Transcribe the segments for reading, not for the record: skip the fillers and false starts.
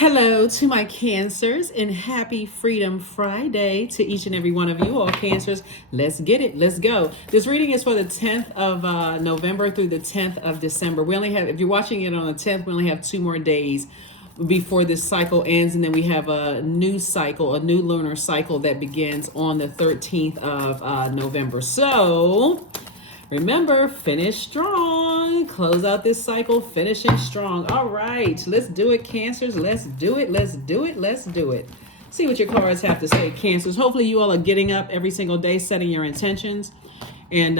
Hello to my Cancers and happy Freedom Friday to each and every one of you all Cancers. Let's get it. Let's go. This reading is for the 10th of November through the 10th of December. We only have, if you're watching it on the 10th, we only have 2 more days before this cycle ends, and then we have a new cycle, a new lunar cycle that begins on the 13th of November. So remember, finish strong. Close out this cycle, finishing strong. All right, let's do it, Cancers. Let's do it. Let's do it. Let's do it. See what your cards have to say, Cancers. Hopefully you all are getting up every single day, setting your intentions, and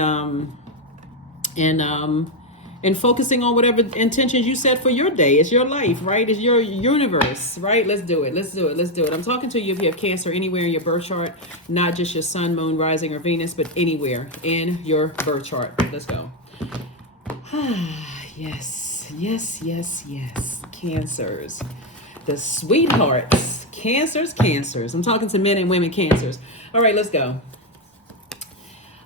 focusing on whatever intentions you set for your day. It's your life, right? It's your universe, right? Let's do it. Let's do it. Let's do it. I'm talking to you if you have Cancer anywhere in your birth chart, not just your sun, moon, rising, or Venus, but anywhere in your birth chart. Let's go. Yes, yes, yes, yes. Cancers. The sweethearts. Cancers, Cancers. I'm talking to men and women Cancers. All right, let's go.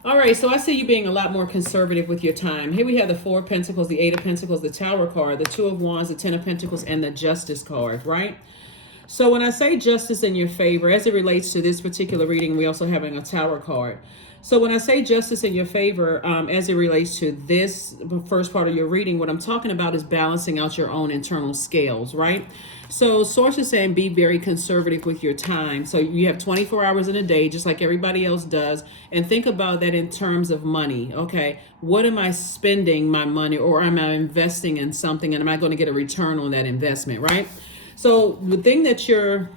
All right, so I see you being a lot more conservative with your time. Here we have the 4 of Pentacles, the 8 of Pentacles, the Tower card, the 2 of Wands, the 10 of Pentacles, and the Justice card, right? So when I say justice in your favor, as it relates to this particular reading, we also having a Tower card. So when I say justice in your favor, as it relates to this first part of your reading, what I'm talking about is balancing out your own internal scales, right? So source is saying be very conservative with your time. So you have 24 hours in a day, just like everybody else does. And think about that in terms of money. Okay, what am I spending my money, or am I investing in something, and am I going to get a return on that investment, right? So the thing that you're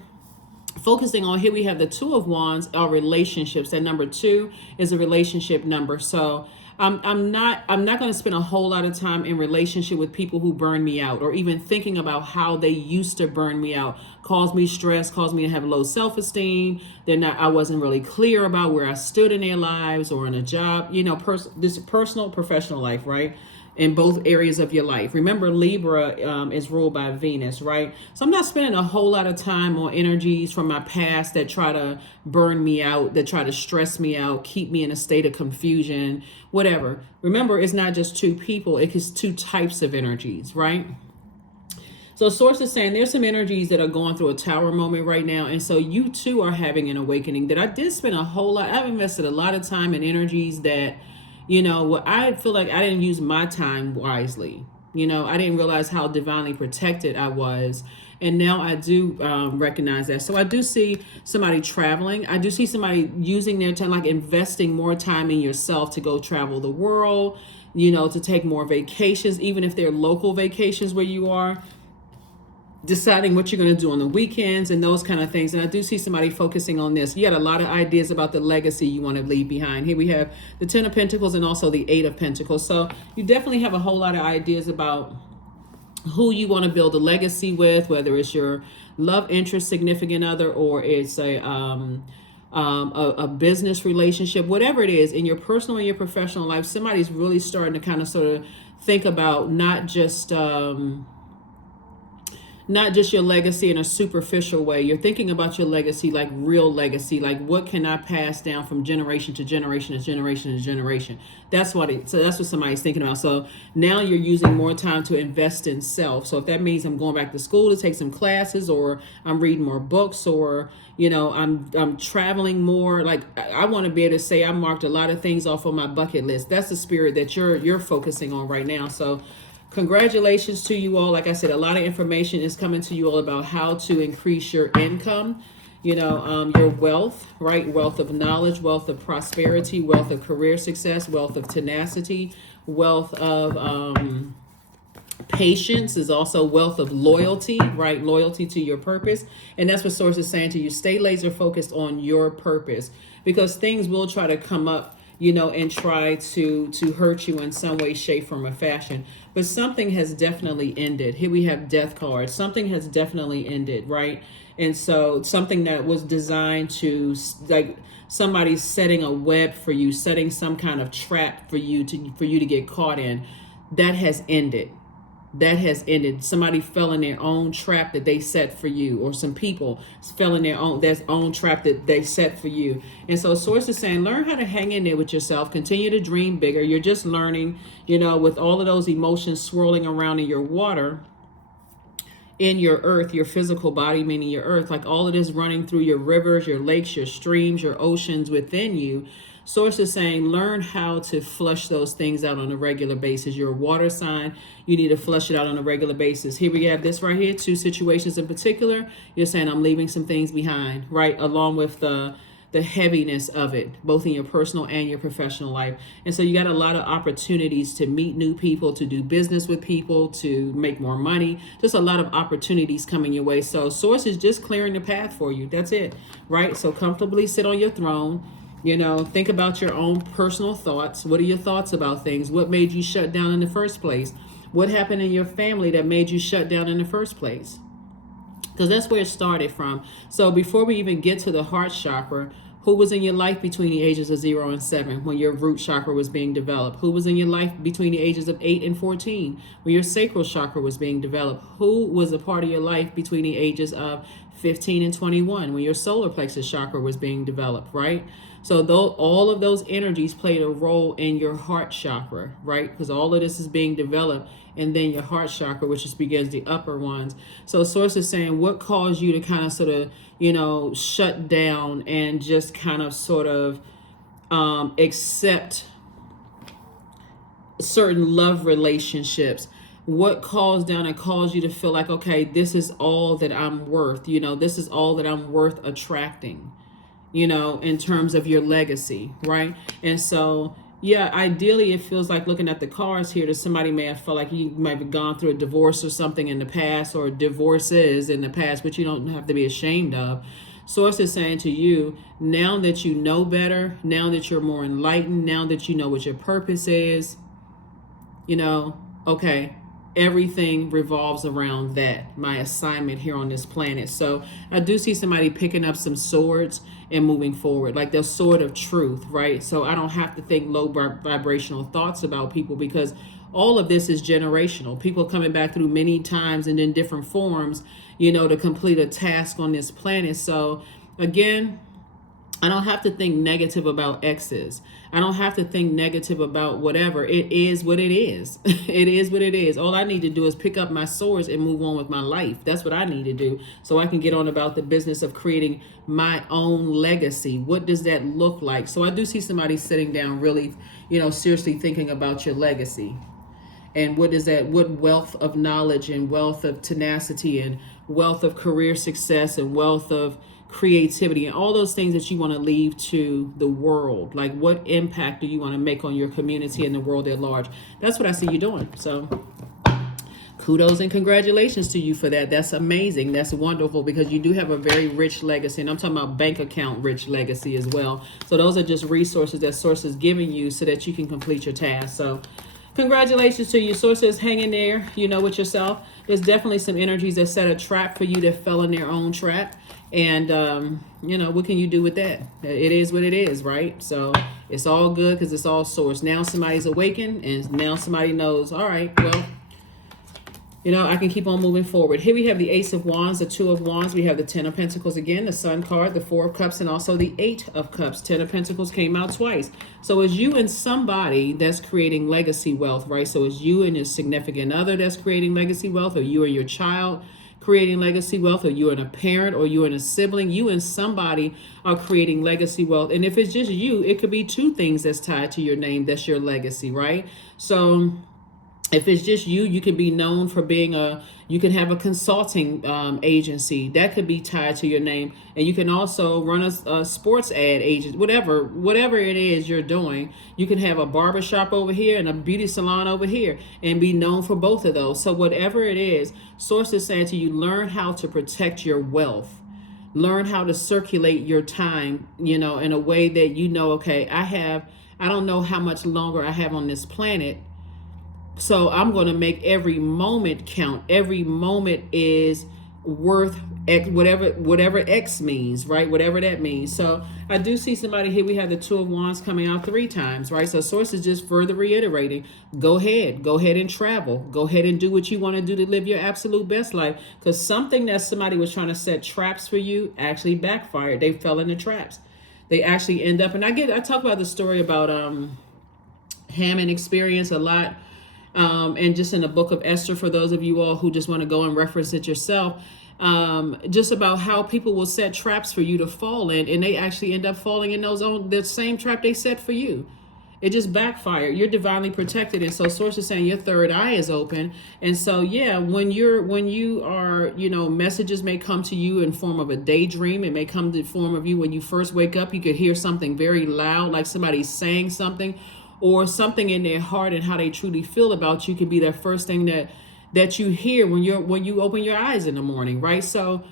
focusing on here, we have the 2 of Wands, our relationships. That number 2 is a relationship number. So I'm not going to spend a whole lot of time in relationship with people who burn me out, or even thinking about how they used to burn me out, cause me stress, cause me to have low self-esteem. I wasn't really clear about where I stood in their lives or in a job, this personal, professional life, right? In both areas of your life. Remember, Libra is ruled by Venus, right? So I'm not spending a whole lot of time on energies from my past that try to burn me out, that try to stress me out, keep me in a state of confusion, whatever. Remember, it's not just 2 people, it's 2 types of energies, right? So source is saying there's some energies that are going through a Tower moment right now. And so you too are having an awakening that I did spend I've invested a lot of time in energies that, I feel like I didn't use my time wisely. I didn't realize how divinely protected I was. And now I do recognize that. So I do see somebody traveling. I do see somebody using their time, like investing more time in yourself to go travel the world, to take more vacations, even if they're local vacations where you are. Deciding what you're going to do on the weekends and those kind of things. And I do see somebody focusing on this. You had a lot of ideas about the legacy you want to leave behind. Here we have the 10 of Pentacles and also the 8 of Pentacles. So you definitely have a whole lot of ideas about who you want to build a legacy with, whether it's your love interest, significant other, or it's a business relationship, whatever it is in your personal and your professional life. Somebody's really starting to kind of sort of think about not just your legacy in a superficial way. You're thinking about your legacy like real legacy, like what can I pass down from generation to generation to generation to generation. That's what somebody's thinking about. So now you're using more time to invest in self. So if that means I'm going back to school to take some classes, or I'm reading more books, or I'm traveling more, like I want to be able to say I marked a lot of things off on my bucket list. That's the spirit that you're focusing on right now. So congratulations to you all. Like I said, a lot of information is coming to you all about how to increase your income, your wealth, right? Wealth of knowledge, wealth of prosperity, wealth of career success, wealth of tenacity, wealth of patience, is also wealth of loyalty, right? Loyalty to your purpose. And that's what Source is saying to you. Stay laser focused on your purpose, because things will try to come up, and try to hurt you in some way, shape, form, or fashion. But something has definitely ended. Here we have Death cards. Something has definitely ended, right? And so something that was designed to, like, somebody's setting a web for you, setting some kind of trap for you to get caught in, that has ended. That has ended. Somebody fell in their own trap that they set for you, or some people fell in their own trap that they set for you. And so Source is saying, learn how to hang in there with yourself. Continue to dream bigger. You're just learning, with all of those emotions swirling around in your water. in your earth, your physical body, meaning your earth, like all of this running through your rivers, your lakes, your streams, your oceans within you. Source is saying, learn how to flush those things out on a regular basis. You're a water sign. You need to flush it out on a regular basis. Here we have this right here, 2 situations in particular. You're saying, I'm leaving some things behind, right? Along with the heaviness of it, both in your personal and your professional life. And so you got a lot of opportunities to meet new people, to do business with people, to make more money, just a lot of opportunities coming your way. So source is just clearing the path for you. That's it, right? So comfortably sit on your throne, think about your own personal thoughts. What are your thoughts about things? What made you shut down in the first place? What happened in your family that made you shut down in the first place? Because that's where it started from. So before we even get to the heart chakra, who was in your life between the ages of 0 and 7 when your root chakra was being developed? Who was in your life between the ages of 8 and 14 when your sacral chakra was being developed? Who was a part of your life between the ages of 15 and 21 when your solar plexus chakra was being developed, right? So all of those energies played a role in your heart chakra, right? Because all of this is being developed, and then your heart chakra, which just begins the upper ones. So source is saying, what caused you to kind of sort of, shut down and just kind of sort of accept certain love relationships? What caused down and caused you to feel like, okay, this is all that I'm worth, this is all that I'm worth attracting, in terms of your legacy, right? And so, yeah, ideally it feels like, looking at the cards here, that somebody may have felt like you might have gone through a divorce or something in the past, or divorces in the past, which you don't have to be ashamed of. Source is saying to you, now that you know better, now that you're more enlightened, now that you know what your purpose is, okay, everything revolves around that, my assignment here on this planet. So I do see somebody picking up some swords and moving forward, like the sword of truth, right? So I don't have to think low vibrational thoughts about people, because all of this is generational. People coming back through many times and in different forms, to complete a task on this planet. So again, I don't have to think negative about exes. I don't have to think negative about whatever. It is what it is. It is what it is. All I need to do is pick up my swords and move on with my life. That's what I need to do, so I can get on about the business of creating my own legacy. What does that look like? So I do see somebody sitting down really, seriously thinking about your legacy. And what wealth of knowledge and wealth of tenacity and wealth of career success and wealth of creativity and all those things that you want to leave to the world. Like, what impact do you want to make on your community and the world at large? That's what I see you doing. So kudos and congratulations to you for that. That's amazing. That's wonderful, because you do have a very rich legacy, and I'm talking about bank account rich legacy as well. So those are just resources that Source is giving you so that you can complete your task. So congratulations to you. Source is hanging there, with yourself. There's definitely some energies that set a trap for you that fell in their own trap. And, what can you do with that? It is what it is, right? So it's all good, because it's all source. Now somebody's awakened, and now somebody knows, all right, well, I can keep on moving forward. Here we have the Ace of Wands, the Two of Wands. We have the Ten of Pentacles again, the Sun card, the Four of Cups, and also the Eight of Cups. Ten of Pentacles came out twice. So it's you and somebody that's creating legacy wealth, right? So it's you and your significant other that's creating legacy wealth, or you and your child creating legacy wealth, or you and a parent, or you and a sibling. You and somebody are creating legacy wealth. And if it's just you, it could be 2 things that's tied to your name. That's your legacy, right? So if it's just you, you can be known for being you can have a consulting agency that could be tied to your name. And you can also run a sports ad agent, whatever it is you're doing. You can have a barbershop over here and a beauty salon over here and be known for both of those. So whatever it is, Source is saying to you, learn how to protect your wealth. Learn how to circulate your time, in a way that okay, I don't know how much longer I have on this planet. So I'm going to make every moment count. Every moment is worth X, whatever X means, right? Whatever that means. So I do see somebody here. We have the Two of Wands coming out 3 times, right? So Source is just further reiterating, go ahead and travel. Go ahead and do what you want to do to live your absolute best life. Because something that somebody was trying to set traps for you actually backfired. They fell into traps. They actually end up, and I talk about the story about Hammond experience a lot. And just in the book of Esther, for those of you all who just want to go and reference it yourself, just about how people will set traps for you to fall in, and they actually end up falling in the same trap they set for you. It just backfired. You're divinely protected. And so source is saying your third eye is open. And so, yeah, when you are, messages may come to you in form of a daydream. It may come to the form of you when you first wake up. You could hear something very loud, like somebody's saying something, or something in their heart and how they truly feel about you could be that first thing that you hear when you open your eyes in the morning, right? So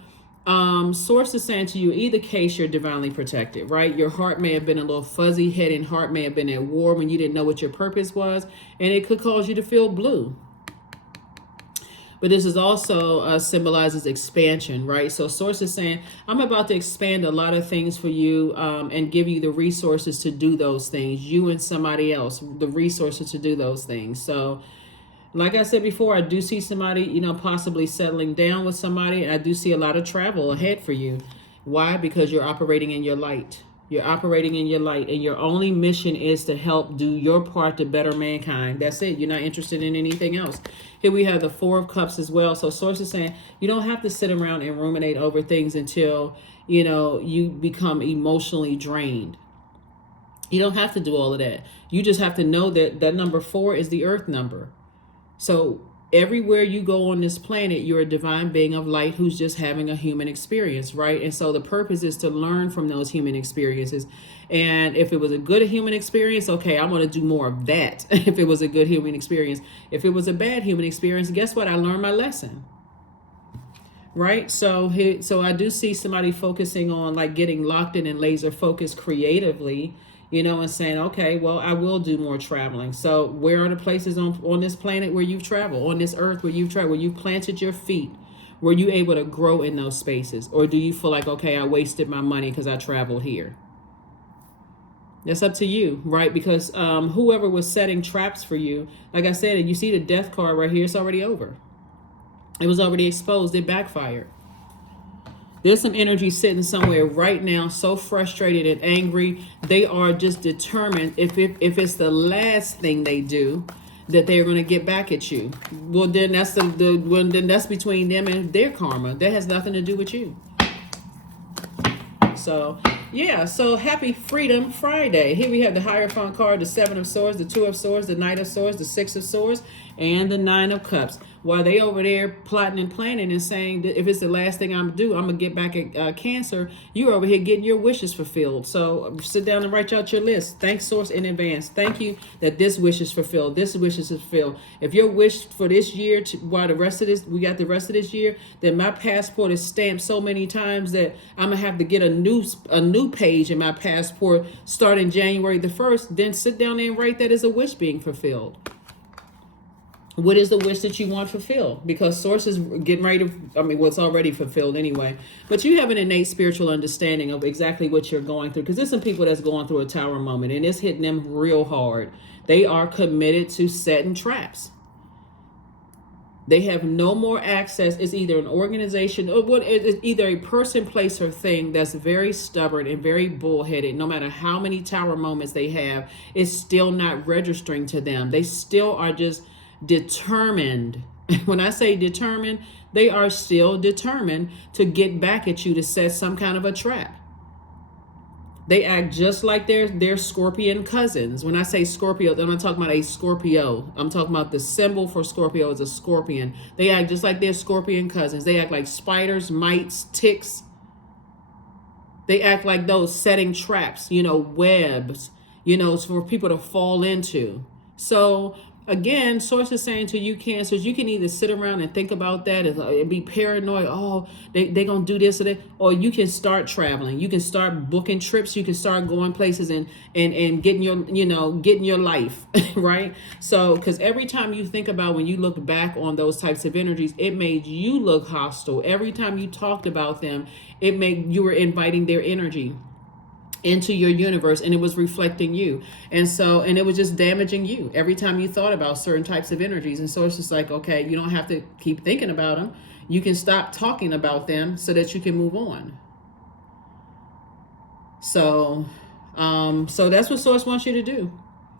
source is saying to you, either case, you're divinely protected, right? Your heart may have been a little fuzzy, head and heart may have been at war when you didn't know what your purpose was, and it could cause you to feel blue. But this is also symbolizes expansion, right? So source is saying, I'm about to expand a lot of things for you and give you the resources to do those things, you and somebody else, the resources to do those things. So like I said before, I do see somebody, possibly settling down with somebody. And I do see a lot of travel ahead for you. Why? Because you're operating in your light. You're operating in your light. And your only mission is to help do your part to better mankind. That's it. You're not interested in anything else. Here we have the Four of Cups as well. So source is saying you don't have to sit around and ruminate over things until, you become emotionally drained. You don't have to do all of that. You just have to know that number 4 is the earth number. So everywhere you go on this planet, you're a divine being of light who's just having a human experience, right? And so the purpose is to learn from those human experiences. And if it was a good human experience, okay, I want to do more of that. If it was a good human experience. If it was a bad human experience, guess what? I learned my lesson. Right? So I do see somebody focusing on like getting locked in and laser focused creatively, and saying, okay, well, I will do more traveling. So where are the places on this planet where you've traveled, on this earth where you've traveled, where you've planted your feet? Were you able to grow in those spaces? Or do you feel like, okay, I wasted my money because I traveled here? That's up to you, right? Because whoever was setting traps for you, like I said, and you see the death card right here, it's already over. It was already exposed. It backfired. There's some energy sitting somewhere right now, so frustrated and angry. They are just determined if it's the last thing they do, that they're going to get back at you. Well, then that's then that's between them and their karma. That has nothing to do with you. So, yeah. So happy Freedom Friday. Here we have the Hierophant card, the 7 of Swords, the 2 of Swords, the Knight of Swords, the 6 of Swords, and the 9 of Cups. While they over there plotting and planning and saying that if it's the last thing I'm do, I'm going to get back at Cancer, you're over here getting your wishes fulfilled. So sit down and write out your list. Thanks, Source, in advance. Thank you that this wish is fulfilled. This wish is fulfilled. If your wish for this year, while we got the rest of this year, then my passport is stamped so many times that I'm going to have to get a new page in my passport starting January the 1st. Then sit down there and write that as a wish being fulfilled. What is the wish that you want fulfilled? Because Source is getting ready it's already fulfilled anyway. But you have an innate spiritual understanding of exactly what you're going through. Because there's some people that's going through a tower moment, and it's hitting them real hard. They are committed to setting traps. They have no more access. It's either an organization or it's either a person, place, or thing that's very stubborn and very bullheaded. No matter how many tower moments they have, it's still not registering to them. They still are just determined. When I say determined, they are still determined to get back at you to set some kind of a trap. They act just like their Scorpion cousins. When I say Scorpio, I'm not talking about a Scorpio. I'm talking about the symbol for Scorpio is a scorpion. They act just like their Scorpion cousins. They act like spiders, mites, ticks. They act like those setting traps, webs, for people to fall into. So again, Source is saying to you, Cancers, you can either sit around and think about that and be paranoid. Oh, they going to do this or that. Or you can start traveling. You can start booking trips. You can start going places and getting your life, right? So, because every time you think about when you look back on those types of energies, it made you look hostile. Every time you talked about them, you were inviting their energy into your universe, and it was reflecting you. And it was just damaging you every time you thought about certain types of energies. And so it's just like, okay, you don't have to keep thinking about them. You can stop talking about them so that you can move on. So that's what Source wants you to do.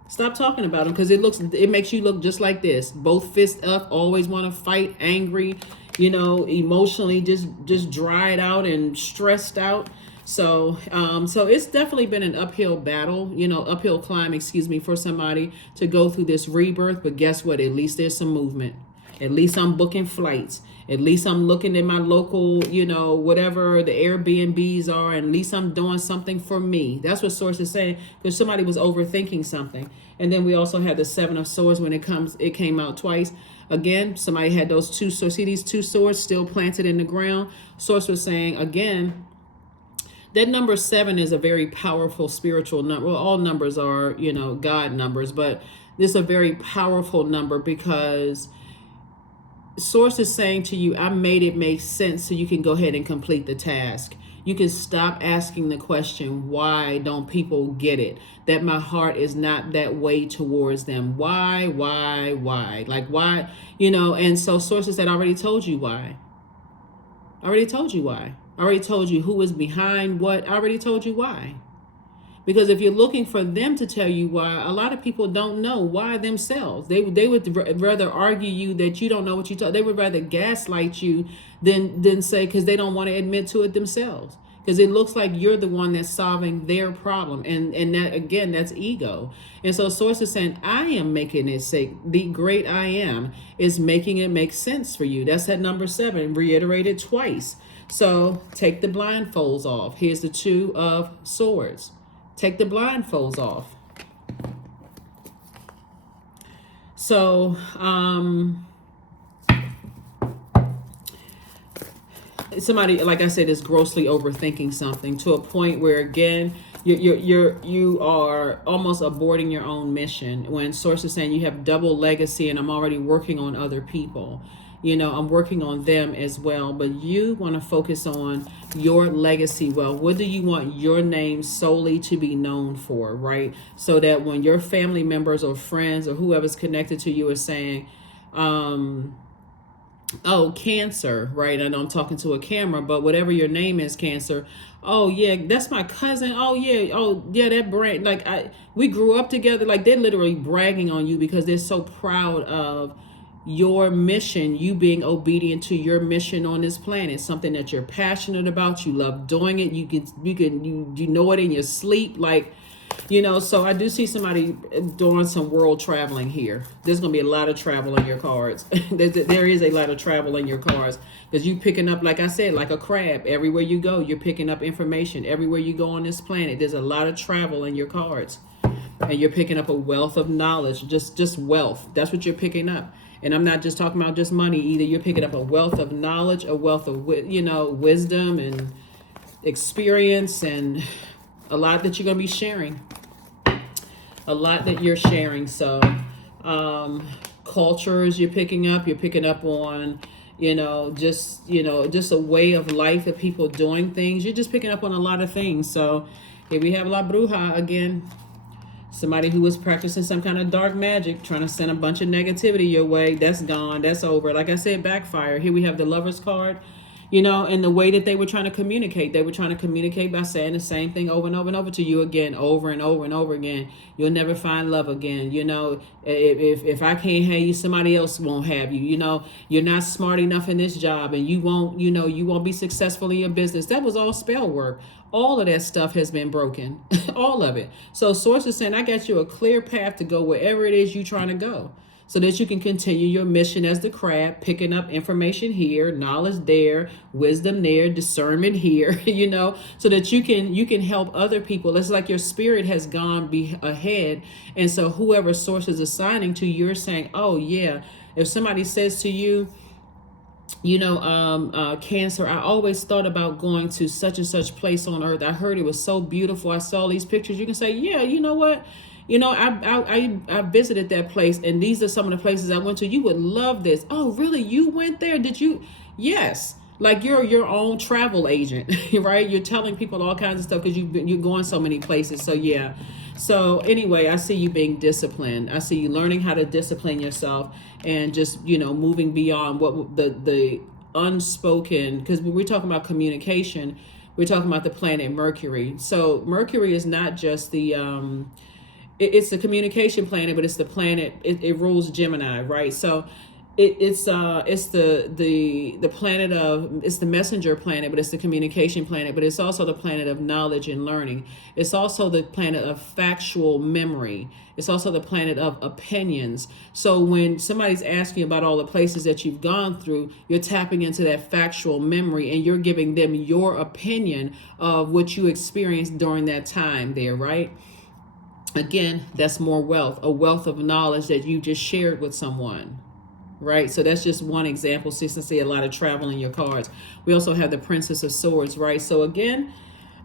Stop talking about them, because it makes you look just like this. Both fists up, always want to fight, angry, emotionally just dried out and stressed out. So so it's definitely been an uphill battle, uphill climb, excuse me, for somebody to go through this rebirth. But guess what? At least there's some movement. At least I'm booking flights. At least I'm looking at my local, whatever the Airbnbs are. And at least I'm doing something for me. That's what Source is saying, because somebody was overthinking something. And then we also had the Seven of Swords when it came out twice. Again, somebody had those two swords. See these two swords still planted in the ground? Source was saying, again, that number 7 is a very powerful spiritual number. Well, all numbers are, God numbers, but this is a very powerful number, because Source is saying to you, I made it make sense so you can go ahead and complete the task. You can stop asking the question, why don't people get it? That my heart is not that way towards them. Why? Like, why? And so Source said, I already told you why. I already told you why. I already told you who is behind what. I already told you why. Because if you're looking for them to tell you why, a lot of people don't know why themselves. They would rather argue you that you don't know what you talk. They would rather gaslight you than say, because they don't want to admit to it themselves. Because it looks like you're the one that's solving their problem. And that, again, that's ego. And so Source is saying, I am making it say, the great I am is making it make sense for you. That's that number 7, reiterated twice. So take the blindfolds off. Here's the 2 of Swords. Take the blindfolds off. So, somebody, like I said, is grossly overthinking something to a point where, again, you are almost aborting your own mission. When Source is saying you have double legacy, and I'm already working on other people. I'm working on them as well, but you want to focus on your legacy. Well, what do you want your name solely to be known for, right? So that when your family members or friends or whoever's connected to you is saying, oh, Cancer, right? I know I'm talking to a camera, but whatever your name is, Cancer. Oh yeah, that's my cousin. Oh yeah, that brand. Like we grew up together. Like they're literally bragging on you because they're so proud of your mission, you being obedient to your mission on this planet, something that you're passionate about, you love doing it, you know it in your sleep, like, so I do see somebody doing some world traveling here. There's going to be a lot of travel in your cards. There is a lot of travel in your cards, because you picking up, like I said, like a crab. Everywhere you go, you're picking up information. Everywhere you go on this planet, there's a lot of travel in your cards, and you're picking up a wealth of knowledge, just wealth. That's what you're picking up. And I'm not just talking about just money either. You're picking up a wealth of knowledge, a wealth of, wisdom and experience, and a lot that you're going to be sharing. A lot that you're sharing. So cultures you're picking up on, just a way of life of people doing things. You're just picking up on a lot of things. So here we have La Bruja again. Somebody who was practicing some kind of dark magic, trying to send a bunch of negativity your way. That's gone. That's over. Like I said, backfire. Here we have the Lover's card. And the way that they were trying to communicate. They were trying to communicate by saying the same thing over and over and over to you again, over and over and over again. You'll never find love again. If I can't have you, somebody else won't have you. You're not smart enough in this job, and you won't be successful in your business. That was all spell work. All of that stuff has been broken. All of it. So Source is saying, I got you a clear path to go wherever it is you're trying to go, so that you can continue your mission as the crab, picking up information here, knowledge there, wisdom there, discernment here, so that you can help other people. It's like your spirit has gone ahead. And so whoever Source is assigning to, you're saying, oh yeah, if somebody says to you, Cancer, I always thought about going to such and such place on earth. I heard it was so beautiful. I saw these pictures. You can say, yeah, you know what? I visited that place, and these are some of the places I went to. You would love this. Oh, really? You went there? Did you? Yes. Like you're your own travel agent, right? You're telling people all kinds of stuff because you're going so many places. So yeah. So anyway, I see you being disciplined. I see you learning how to discipline yourself, and just moving beyond what the unspoken. Because when we're talking about communication, we're talking about the planet Mercury. So Mercury is not just the it's the communication planet, but it's the planet, it rules Gemini, right? So it's the planet of, it's the messenger planet, but it's the communication planet, but it's also the planet of knowledge and learning. It's also the planet of factual memory. It's also the planet of opinions. So when somebody's asking about all the places that you've gone through, you're tapping into that factual memory and you're giving them your opinion of what you experienced during that time there, right? Again, that's more wealth, a wealth of knowledge that you just shared with someone, right? So that's just one example. Since I see a lot of travel in your cards. We also have the Princess of Swords, right? So again,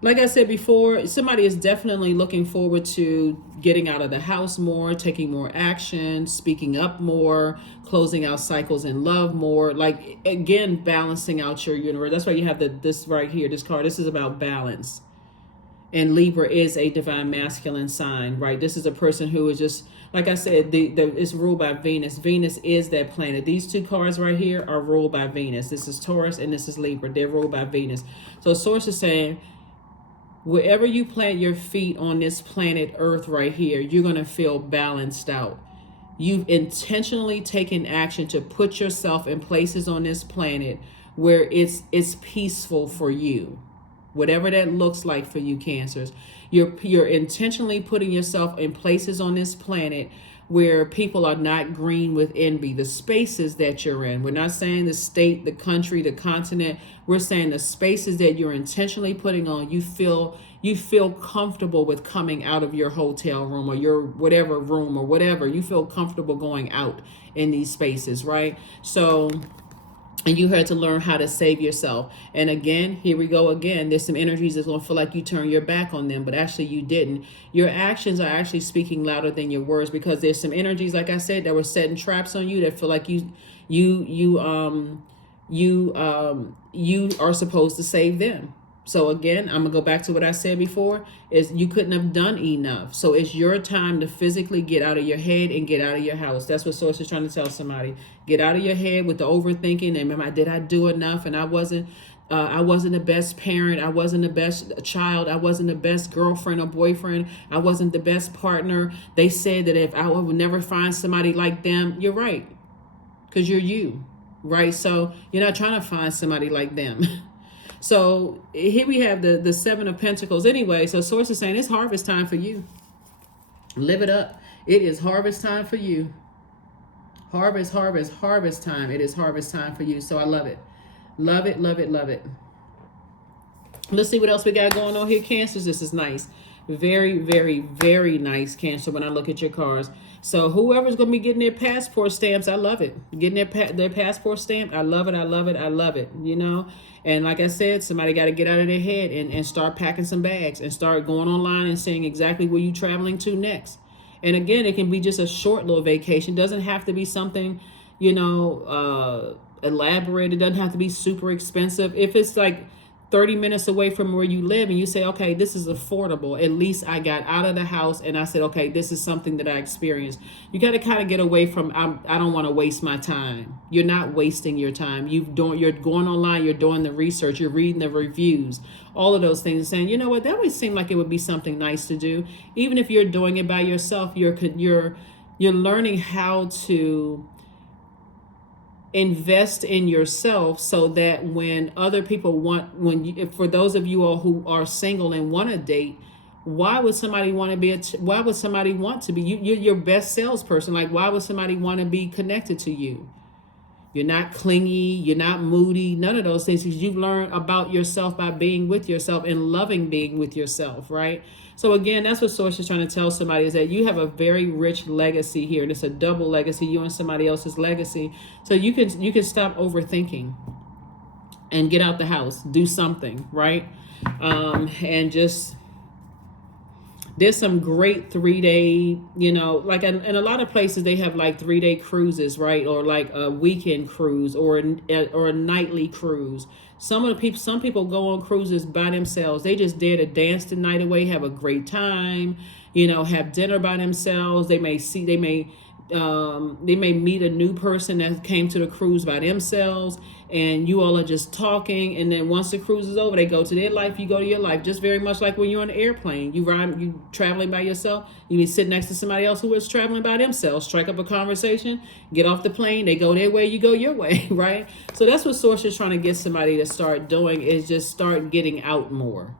like I said before, somebody is definitely looking forward to getting out of the house more, taking more action, speaking up more, closing out cycles in love more. Like, again, balancing out your universe. That's why you have this right here, this card. This is about balance. And Libra is a divine masculine sign, right? This is a person who is just, like I said, it's ruled by Venus. Venus is that planet. These two cards right here are ruled by Venus. This is Taurus and this is Libra. They're ruled by Venus. So Source is saying, wherever you plant your feet on this planet Earth right here, you're going to feel balanced out. You've intentionally taken action to put yourself in places on this planet where it's peaceful for you. Whatever that looks like for you, Cancers, you're intentionally putting yourself in places on this planet where people are not green with envy. The spaces that you're in. We're not saying the state, the country, the continent. We're saying the spaces that you're intentionally putting on. You feel comfortable with coming out of your hotel room or your whatever room or whatever. You feel comfortable going out in these spaces, right? So. And you had to learn how to save yourself. And again, here we go again. There's some energies that's going to feel like you turn your back on them, but actually you didn't. Your actions are actually speaking louder than your words, because there's some energies, like I said, that were setting traps on you that feel like you are supposed to save them. So again, I'm gonna go back to what I said before, is you couldn't have done enough. So it's your time to physically get out of your head and get out of your house. That's what Source is trying to tell somebody. Get out of your head with the overthinking. And remember, did I do enough? And I wasn't the best parent. I wasn't the best child. I wasn't the best girlfriend or boyfriend. I wasn't the best partner. They said that if I would never find somebody like them. You're right, because you're you, right? So you're not trying to find somebody like them. So here we have the Seven of Pentacles. Anyway, so Source is saying it's harvest time for you. Live it up. It is harvest time for you. Harvest, harvest, harvest time. It is harvest time for you. So I love it. Love it, love it, love it. Let's see what else we got going on here, Cancers. This is nice. Very, very, very nice, Cancer, when I look at your cards. So whoever's going to be getting their passport stamps, I love it. Getting their passport stamp, I love it, I love it, I love it, you know. And like I said, somebody got to get out of their head and start packing some bags and start going online and seeing exactly where you're traveling to next. And again, it can be just a short little vacation. It doesn't have to be something, you know, elaborate. It doesn't have to be super expensive. If it's like 30 minutes away from where you live and you say, okay, this is affordable. At least I got out of the house and I said, okay, this is something that I experienced. You got to kind of get away from, I don't want to waste my time. You're not wasting your time. You're going online, you're doing the research, you're reading the reviews, all of those things, and saying, you know what, that would seem like it would be something nice to do. Even if you're doing it by yourself, you're learning how to invest in yourself, so that when other people for those of you all who are single and want to date, why would somebody want to be why would somebody want to be you're your best salesperson? Like, why would somebody want to be connected to you? You're not clingy, you're not moody, none of those things, because you've learned about yourself by being with yourself and loving being with yourself, right? So again, that's what Source is trying to tell somebody, is that you have a very rich legacy here, and it's a double legacy, you and somebody else's legacy. So you can stop overthinking and get out the house, do something, right? And just, there's some great 3-day, you know, like in a lot of places they have like 3-day cruises, right? Or like a weekend cruise or a nightly cruise. Some people go on cruises by themselves. They just dare to dance the night away, have a great time, you know, have dinner by themselves. They may meet a new person that came to the cruise by themselves, and you all are just talking, and then once the cruise is over, they go to their life, you go to your life. Just very much like when you're on an airplane, you traveling by yourself, you be sitting next to somebody else who is traveling by themselves, strike up a conversation, get off the plane, they go their way, you go your way, right? So that's what Source is trying to get somebody to start doing, is just start getting out more.